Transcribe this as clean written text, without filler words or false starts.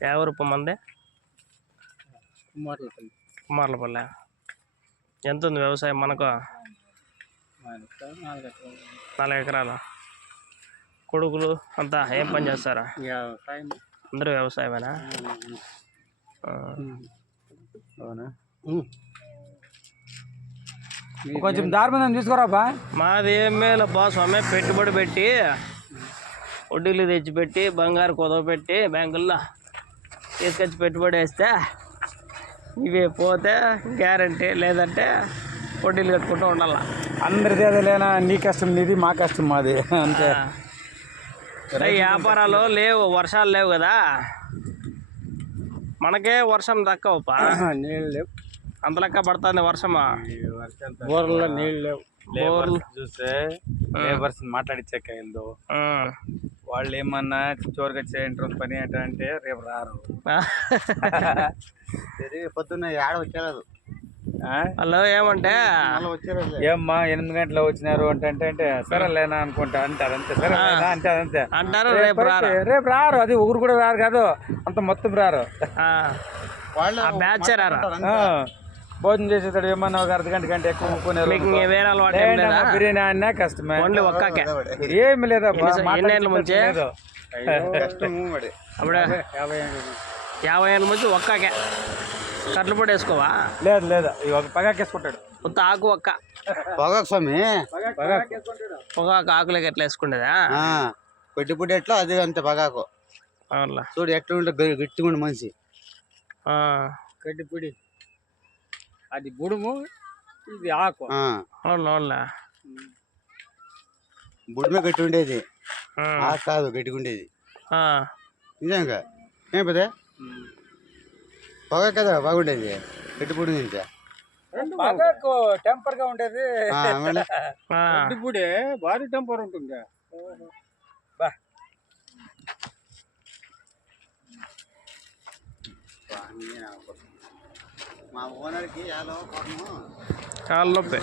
ఎవరు మంది? కుమార్లపల్లె. ఎంత ఉంది వ్యవసాయం మనకు? 4 ఎకరాలు. కొడుకులు అంతా ఏం పని చేస్తారా? అందరూ వ్యవసాయమేనా? కొంచెం దారుణం తీసుకురాబా. మాది ఏం మేలబ్బా స్వామి, పెట్టుబడి పెట్టి వడ్డీలు తెచ్చిపెట్టి బంగారు కుదవ పెట్టి బ్యాంకుల్లో తీసుకొచ్చి పెట్టుబడి వేస్తే ఇవి పోతే గ్యారంటీ, లేదంటే వడ్డీలు కట్టుకుంటూ ఉండాల. అందరిది అదేలేనా, నీ కష్టం నీది, మా కష్టం మాది అంతే. వ్యాపారాలు లేవు, వర్షాలు లేవు కదా, మనకే వర్షం తక్కువపా. నీళ్ళు లేవు, అంత లెక్క పడుతుంది వర్షమా. బోర్లలో నీళ్ళు లేవు. బోర్లు చూస్తే లేబర్స్ మాట్లాడిచ్చాక వెళ్దు, వాళ్ళు ఏమన్నా చివరికి చేయండి పని ఏంటంటే రేపు రారు. పొద్దున్న ఏడ వచ్చేది వాళ్ళు ఏమంటే ఏమ్మా 8 గంటలు వచ్చినారు అంటే సరే లేనా అనుకుంటా అంటారు. అంతే, సరే లేనా అంటే అంతే అంటారు. రేపు రారు, అది ఊరు కూడా రారు కాదు, అంత మొత్తం రారు. బ్యాచ్ రారు. భోజనం చేసేటాడు ఏమన్నా ఒక అర్ధ గంట కంటే ఎక్కువ ముక్కునేరు. బిర్యానీ అన్నా కష్టమే, ఏమి లేదా. 50 ఏళ్ళ ముందు ఒక్కకే కట్లు పొడి వేసుకోవా? లేదు లేదు, ఒక పగాకేసుకుంటాడు. కొత్త ఆకు ఒక్క పొగాకు స్వామి, పొగాకు ఆకులకి ఎట్లా వేసుకుంటేదా? పెట్టుబడి ఎట్లా అది అంతే పొగాకు. చూడు ఎట్లా ఉంటే గట్టిగా ఉండే మనిషి. గడ్డిపొడి అది బుడుము, ఇది ఆకు. బుడిమే గట్టి ఉండేది, ఆకు కాదు గట్టిగా ఉండేది. నిజంగా ఏం పదే పొగాకు కదా బాగుండేది, గట్టిపొడి నుంచి టెంపర్ గా ఉండేది. గడ్డిపొడి భారీ టెంపర్ ఉంటుంది. మా ఓనర్కి కాళ్ళు నొప్పి.